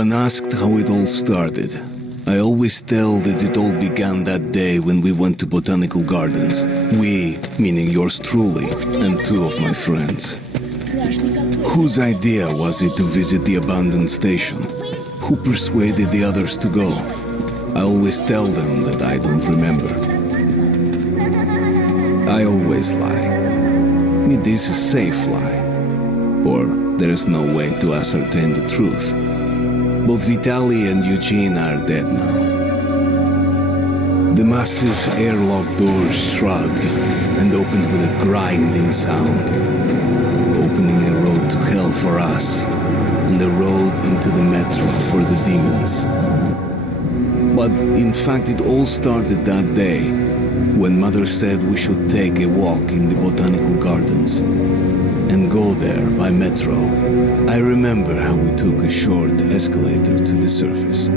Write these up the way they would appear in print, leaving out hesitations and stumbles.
When asked how it all started, I always tell that it all began that day when we went to botanical gardens. We, meaning yours truly, and two of my friends. Whose idea was it to visit the abandoned station? Who persuaded the others to go? I always tell them that I don't remember. I always lie. It is a safe lie. Or there is no way to ascertain the truth. Both Vitaly and Eugene are dead now. The massive airlock doors shrugged and opened with a grinding sound, opening a road to hell for us and a road into the metro for the demons. But in fact, it all started that day when Mother said we should take a walk in the botanical gardens and go there by metro. I remember how we took a short escalator to the surface,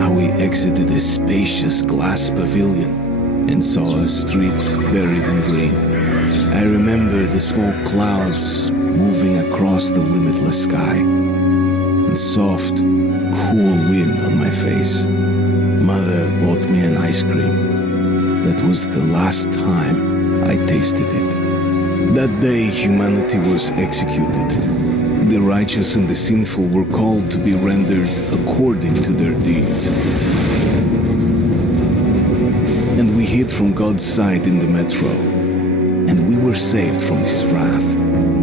how we exited a spacious glass pavilion and saw a street buried in green. I remember the small clouds moving across the limitless sky and soft, cool wind on my face. Mother bought me an ice cream. That was the last time I tasted it. That day, humanity was executed. The righteous and the sinful were called to be rendered according to their deeds. And we hid from God's sight in the metro, and we were saved from His wrath.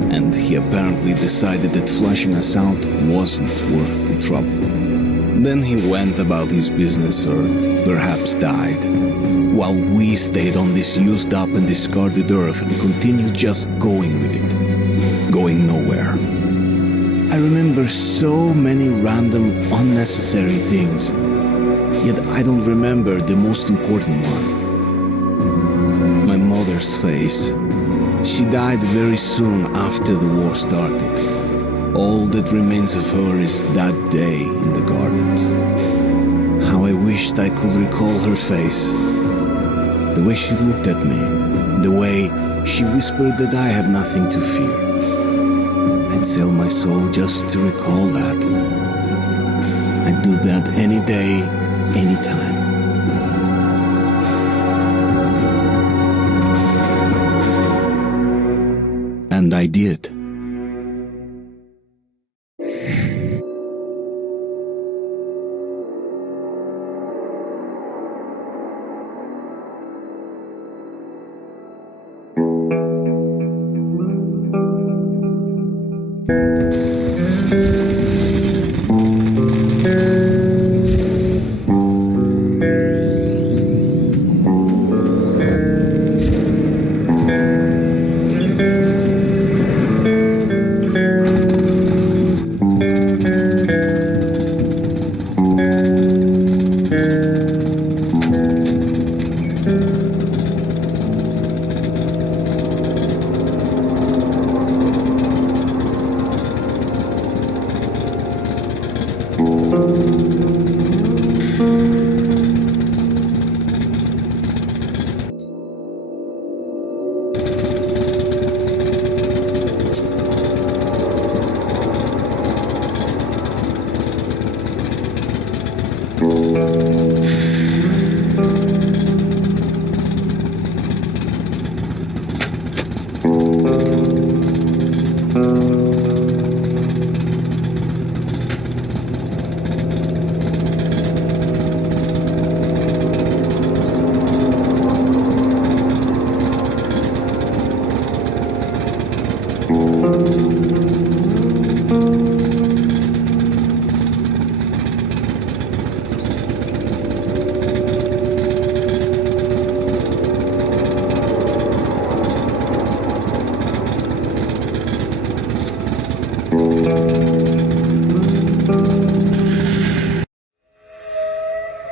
And He apparently decided that flushing us out wasn't worth the trouble. Then He went about His business, or perhaps died, while we stayed on this used up and discarded earth and continued just going with it, going nowhere. I remember so many random, unnecessary things, yet I don't remember the most important one. My mother's face. She died very soon after the war started. All that remains of her is that day in the gardens. How I wished I could recall her face. The way she looked at me, the way she whispered that I have nothing to fear. I'd sell my soul just to recall that. I'd do that any day, any time. And I did.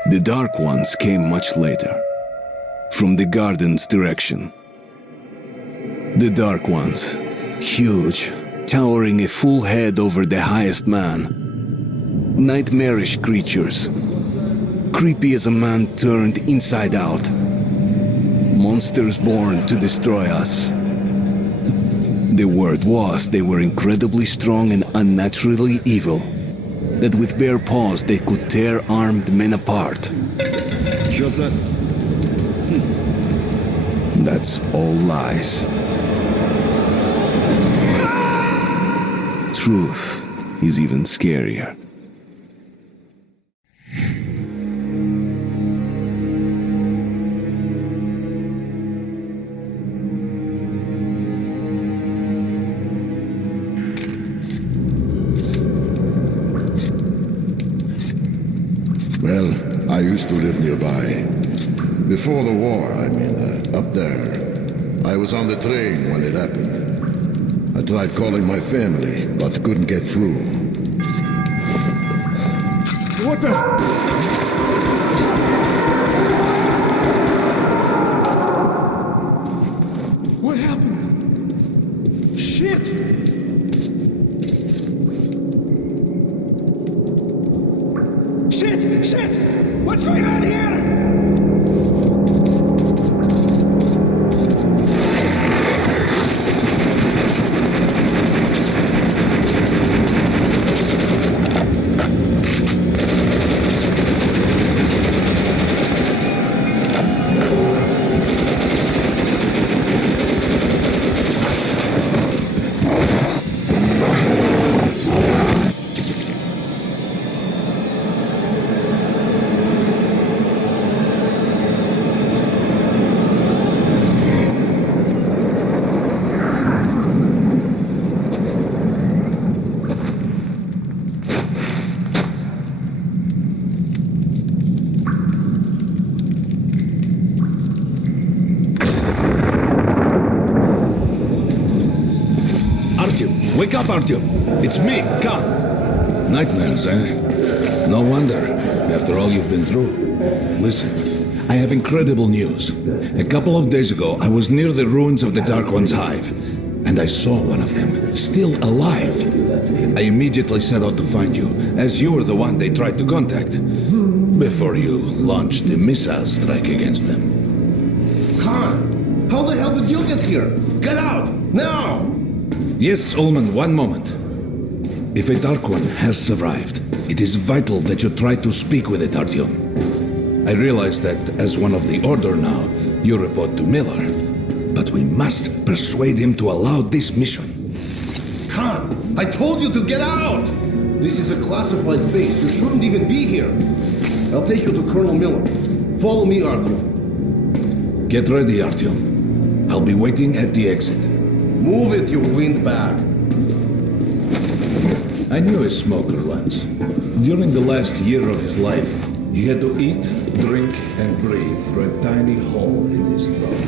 The dark ones came much later, from the garden's direction. The dark ones, huge, towering a full head over the highest man. Nightmarish creatures, creepy as a man turned inside out. Monsters born to destroy us. The word was they were incredibly strong and unnaturally evil. that with bare paws they could tear armed men apart. Just that. That's all lies. Truth is even scarier. Well, I used to live nearby. Before the war, up there. I was on the train when it happened. I tried calling my family, but couldn't get through. What the? What happened? Shit! Shit! What's going on here? Wake up, Artyom. It's me, Khan. Nightmares, eh? No wonder, after all you've been through. Listen, I have incredible news. A couple of days ago, I was near the ruins of the Dark One's hive, and I saw one of them, still alive. I immediately set out to find you, as you were the one they tried to contact, before you launched the missile strike against them. Khan, how the hell did you get here? Get out, now! Yes, Ullman, one moment. If a Dark One has survived, it is vital that you try to speak with it, Artyom. I realize that as one of the Order now, you report to Miller. But we must persuade him to allow this mission. Khan, I told you to get out! This is a classified base. You shouldn't even be here. I'll take you to Colonel Miller. Follow me, Artyom. Get ready, Artyom. I'll be waiting at the exit. Move it, you windbag. I knew a smoker once. During the last year of his life, he had to eat, drink, and breathe through a tiny hole in his throat.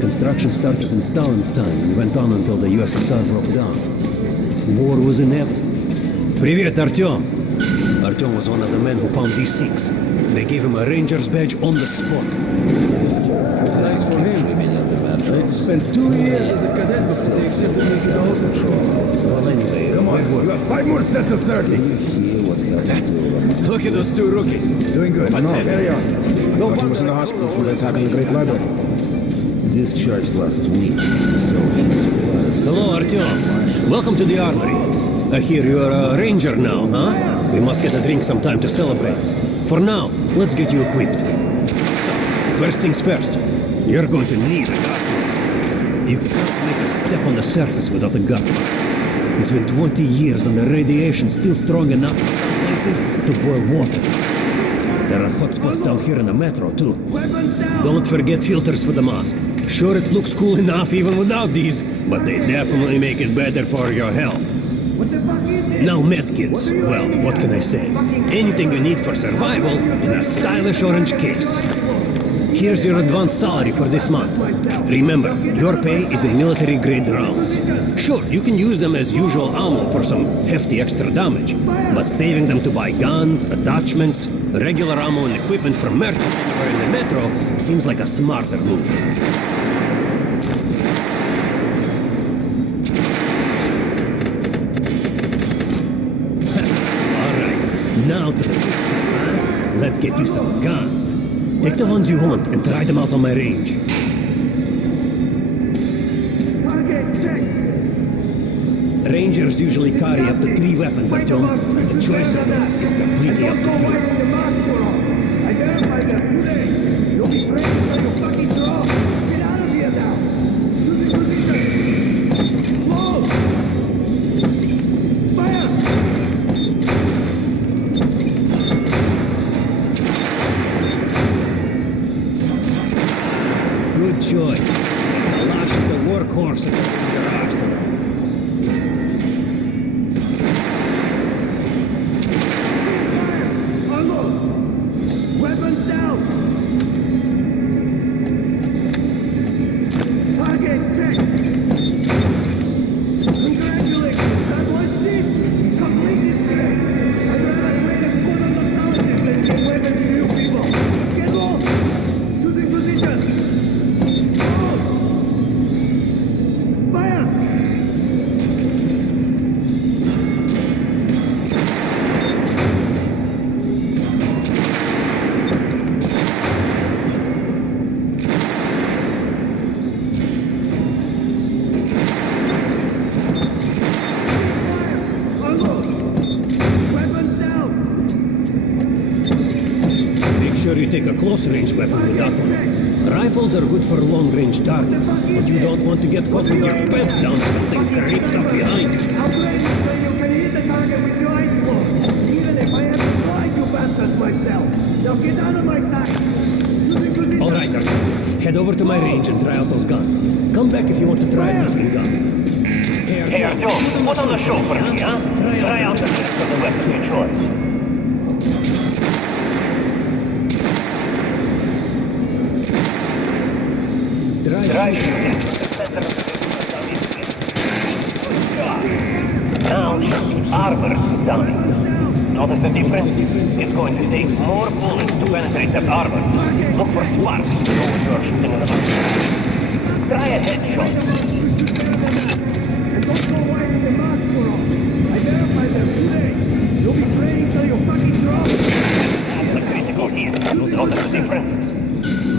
Construction started in Stalin's time and went on until the USSR broke down. War was inevitable. Привет, Artyom! Artyom was one of the men who found these six. They gave him a ranger's badge on the spot. It's nice for him. I had to spend 2 years as a cadet before they accepted me to the whole patrol. Well, anyway, Come on, we got 5 more sets of 30. look at those two rookies. Doing good. Carry on. I thought he was in the hospital for the attack on the Great Library. Discharged last week, so he's... Hello, Artyom. Welcome to the armory. I hear you're a ranger now, huh? We must get a drink sometime to celebrate. For now, let's get you equipped. So, first things first. You're going to need a gas mask. You can't make a step on the surface without a gas mask. It's been 20 years and the radiation's still strong enough in some places to boil water. There are hotspots down here in the metro, too. Don't forget filters for the mask. Sure, it looks cool enough even without these, but they definitely make it better for your health. Now medkits. Well, what can I say? Anything you need for survival in a stylish orange case. Here's your advance salary for this month. Remember, your pay is in military-grade rounds. Sure, you can use them as usual ammo for some hefty extra damage, but saving them to buy guns, attachments, regular ammo and equipment from merchants anywhere in the metro seems like a smarter move. Alright, now to the good stuff, huh? Let's get you some guns. Take the ones you want and try them out on my range. Rangers usually carry up to 3 weapons, Artyom. The choice of those is completely up to you. Good choice. Kalash is the workhorse of the Ranger arsenal. Weapons down! Target check! Congratulations! That was it! Completed today! I'd rather wait and put on the colleges than give weapons to you people! Get lost! Choosing position! Fire! Unload! Weapons down! Make sure you take a close-range weapon with that one. Rifles are good for long-range targets, but you don't want to get caught with your pants down if something creeps up behind. I'll play you so you can hit the target with your eyes closed. Even if I have to fly you bastards myself. Now get out of my sight. Using position. All right, Artyom. Head over to my range and try out those guns. Come back if you want to try a different gun. Hey, Artyom, put on the show for me, huh? Try out the rest of the weapon you chose. Try shooting to the center of the now, armor done. Notice the difference? It's going to take more bullets to penetrate that armor. Look for sparks to know when you're shooting in the back. Try a headshot. And don't go away with the mask put on. I verified them today. You'll be praying till you're fucking drunk. That's the critical hit. Notice the difference?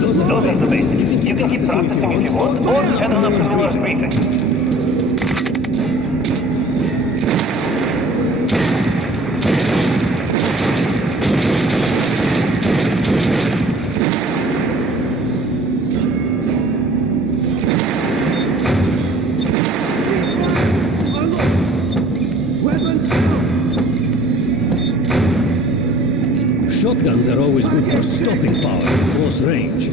Those are the basics. You can keep practicing if you want, or head on up to the first briefing. Shotguns are always good for stopping power at close range.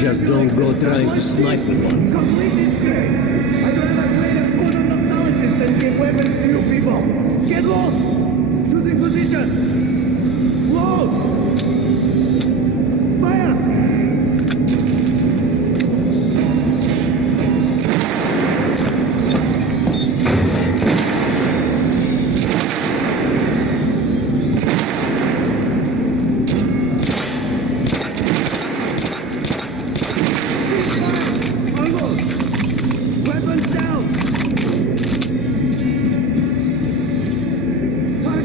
Just don't go trying to snipe with one. Completed today. I'd rather play the foot on the colleges than give weapons to you people. Get lost. Choosing position. Load. Fire. Unload. Weapons down.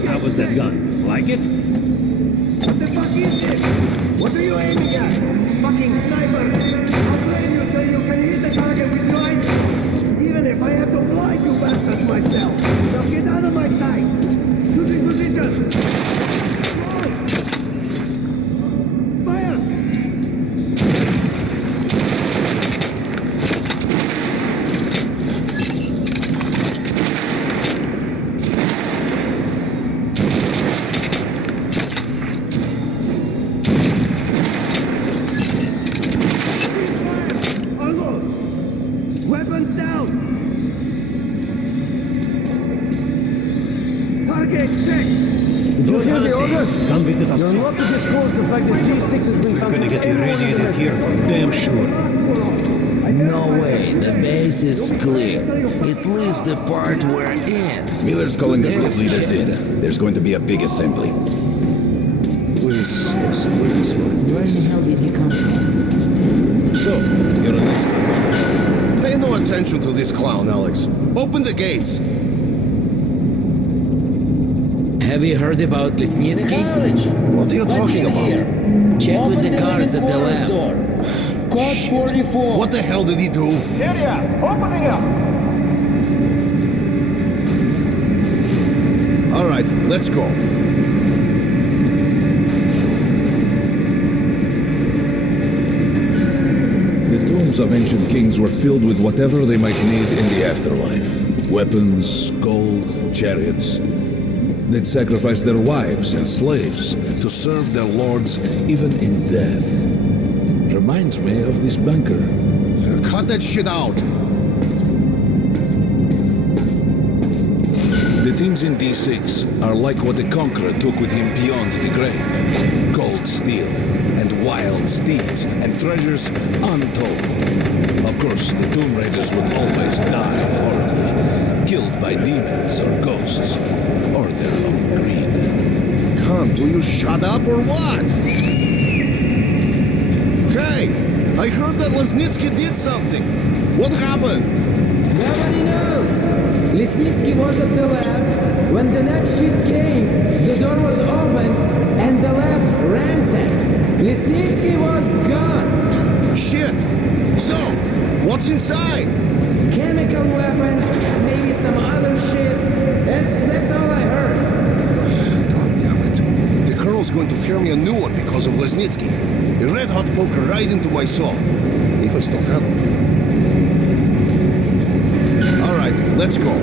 How was that gun? Like it? What the fuck is this? What are you aiming at? Fucking sniper! I'll blame you so you can hit the target with your eyes closed. Even if I have to blind you bastards myself. Now get out of my sight! Choosing position! Fire! Come visit us You're soon. not to disclose the fact that G6 has been We're gonna get irradiated here for damn sure. No way, the base is clear. At least the part we're in. Miller's calling the group leaders in. There's going to be a big assembly. Where the hell did he come from? So, you're an expert. Pay no attention to this clown, Alex. Open the gates. Have you heard about Lesnitsky? What are you talking about? Check with the guards at the lab. Code 44. What the hell did he do? Area, opening up. All right, let's go. The tombs of ancient kings were filled with whatever they might need in the afterlife. Weapons, gold, chariots. They'd sacrifice their wives and slaves to serve their lords even in death. Reminds me of this bunker. Cut that shit out. The things in D6 are like what the Conqueror took with him beyond the grave. Gold steel, and wild steeds, and treasures untold. Of course, the Tomb Raiders would always die horribly, killed by demons or ghosts, or their own greed. Cunt, will you shut up or what? Hey, I heard that Lesnitsky did something. What happened? Nobody knows. Lesnitsky was at the lab. When the next shift came, the door was open and the lab ransacked. Lesnitsky was gone. Shit. So, what's inside? Chemical weapons, maybe some other shit. That's all I heard. God damn it. The Colonel's going to tear me a new one because of Lesnitsky. A red-hot poker right into my soul. If I still have it. All right, let's go.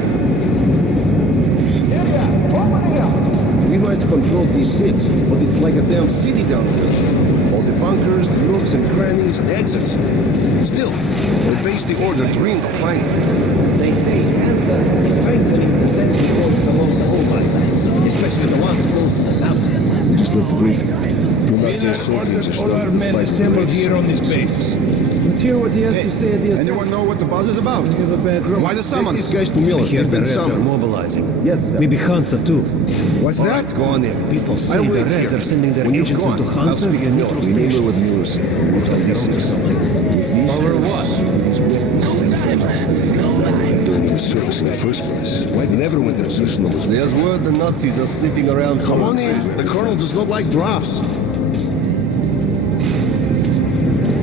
We might control D6, but it's like a damn city down here. All the bunkers, the nooks and crannies and exits. Still, the base the order dreamed of finding. They say cancer is strengthening the sentry roads along the whole line, especially the ones close to the Nazis. Just let the briefing. Two Nazi assault teams are starting to fight assembled the here on this base. Let's hear what he has to say at the assembly. Anyone know what the buzz is about? We have a bad Why the summon? These guys to Miller. I hear They've the been Reds are summoned. mobilizing. Yes, sir. Maybe Hansa too. What's All that? right, go on in. People say I'll the wait Reds here. are sending their When you've agents gone, into I'll Hansa speak and to neutral Miller. Remember stations. what Mueller said. Looks like they're onto something. Over what? They're doing the service in the first place. Never went to position was there. There's word the Nazis are sniffing around. Come on in. The Colonel does not like drafts.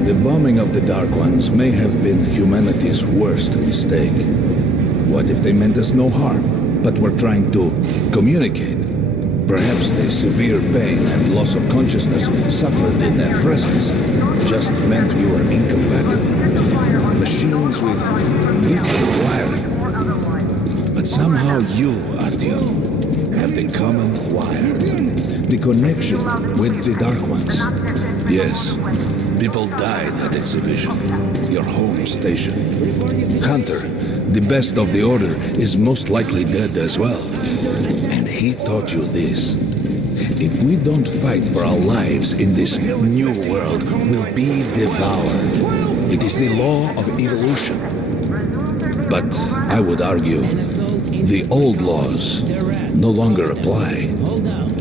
The bombing of the Dark Ones may have been humanity's worst mistake. What if they meant us no harm, but were trying to communicate? Perhaps the severe pain and loss of consciousness suffered in their presence just meant we were incompatible. Machines with different wiring. But somehow you, Artyom, have the common wire. The connection with the Dark Ones. Yes. People died at exhibition, your home station. Hunter, the best of the order, is most likely dead as well. And he taught you this. If we don't fight for our lives in this new world, we'll be devoured. It is the law of evolution. But I would argue, the old laws no longer apply. Hold out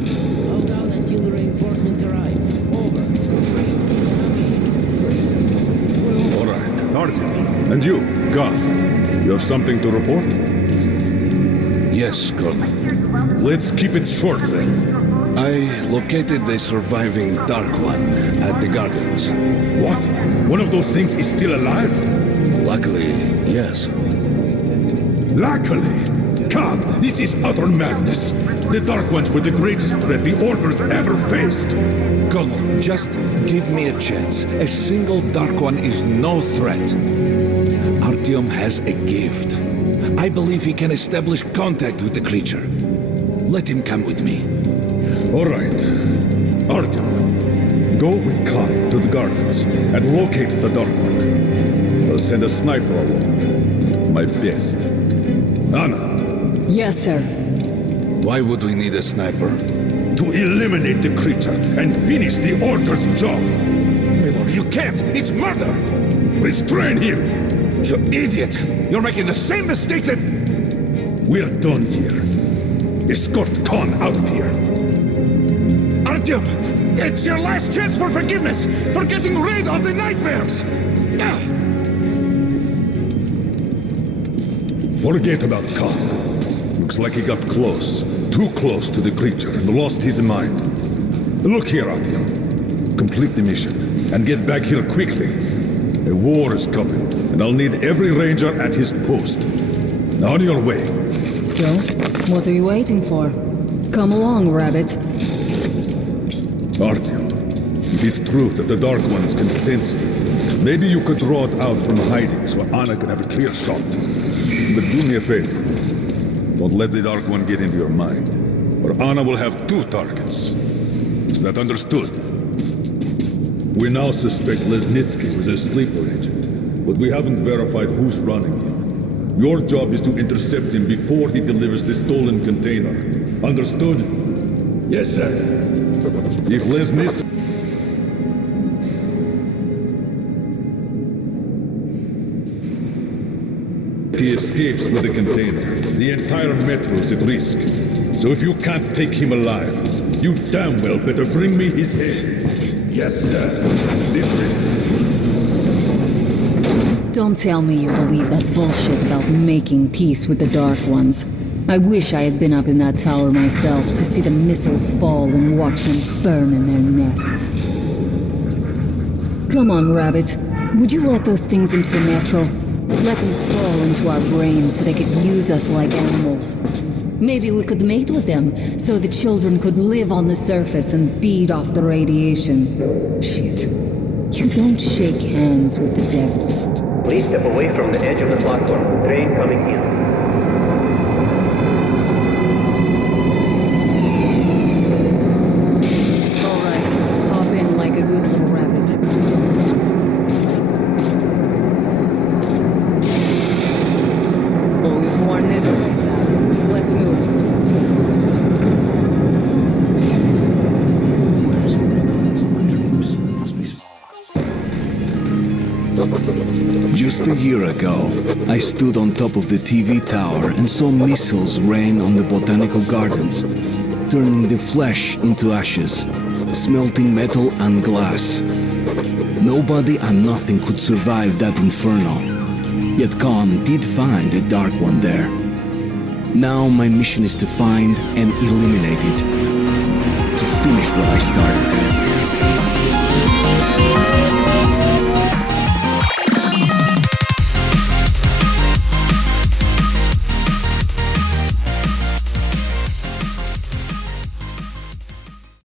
until reinforcement arrive. Over. All right, Artyom. And you, God, you have something to report? Yes, Colonel. Let's keep it short then. I located the surviving Dark One at the gardens. What? One of those things is still alive? Luckily, yes. Luckily? Come, this is utter madness. The Dark Ones were the greatest threat the Order's ever faced. Colonel, just give me a chance. A single Dark One is no threat. Artyom has a gift. I believe he can establish contact with the creature. Let him come with me. All right. Artyom, go with Khan to the gardens and locate the Dark One. I'll send a sniper along. My best. Anna. Yes, sir. Why would we need a sniper? to eliminate the creature and finish the Order's job. Miller, you can't! It's murder! Restrain him! You idiot! You're making the same mistake that... We're done here. Escort Khan out of here. Artyom! It's your last chance for forgiveness! For getting rid of the nightmares! Forget about Khan. Looks like he got close. Too close to the creature and lost his mind. Look here, Artyom. Complete the mission and get back here quickly. A war is coming, and I'll need every ranger at his post. Now on your way. So, what are you waiting for? Come along, Rabbit. Artyom, if it's true that the Dark Ones can sense you, maybe you could draw it out from hiding so Anna can have a clear shot. But do me a favor. Don't let the Dark One get into your mind, or Anna will have 2 targets. Is that understood? We now suspect Lesnitsky was a sleeper agent, but we haven't verified who's running him. Your job is to intercept him before he delivers the stolen container. Understood? Yes, sir. If Lesnitsky... he escapes with the container, the entire metro is at risk. So if you can't take him alive, you damn well better bring me his head. Yes, sir. Dismissed. Don't tell me you believe that bullshit about making peace with the Dark Ones. I wish I had been up in that tower myself to see the missiles fall and watch them burn in their nests. Come on, Rabbit. Would you let those things into the metro? Let them crawl into our brains so they could use us like animals. Maybe we could mate with them, so the children could live on the surface and feed off the radiation. Shit. You don't shake hands with the devil. Please step away from the edge of the platform. Train coming in. Alright, hop in like a good little rabbit. Worn this place out. Let's move. Just a year ago, I stood on top of the TV tower and saw missiles rain on the botanical gardens, turning the flesh into ashes, smelting metal and glass. Nobody and nothing could survive that inferno. Yet Khan did find a Dark One there. Now my mission is to find and eliminate it. To finish what I started.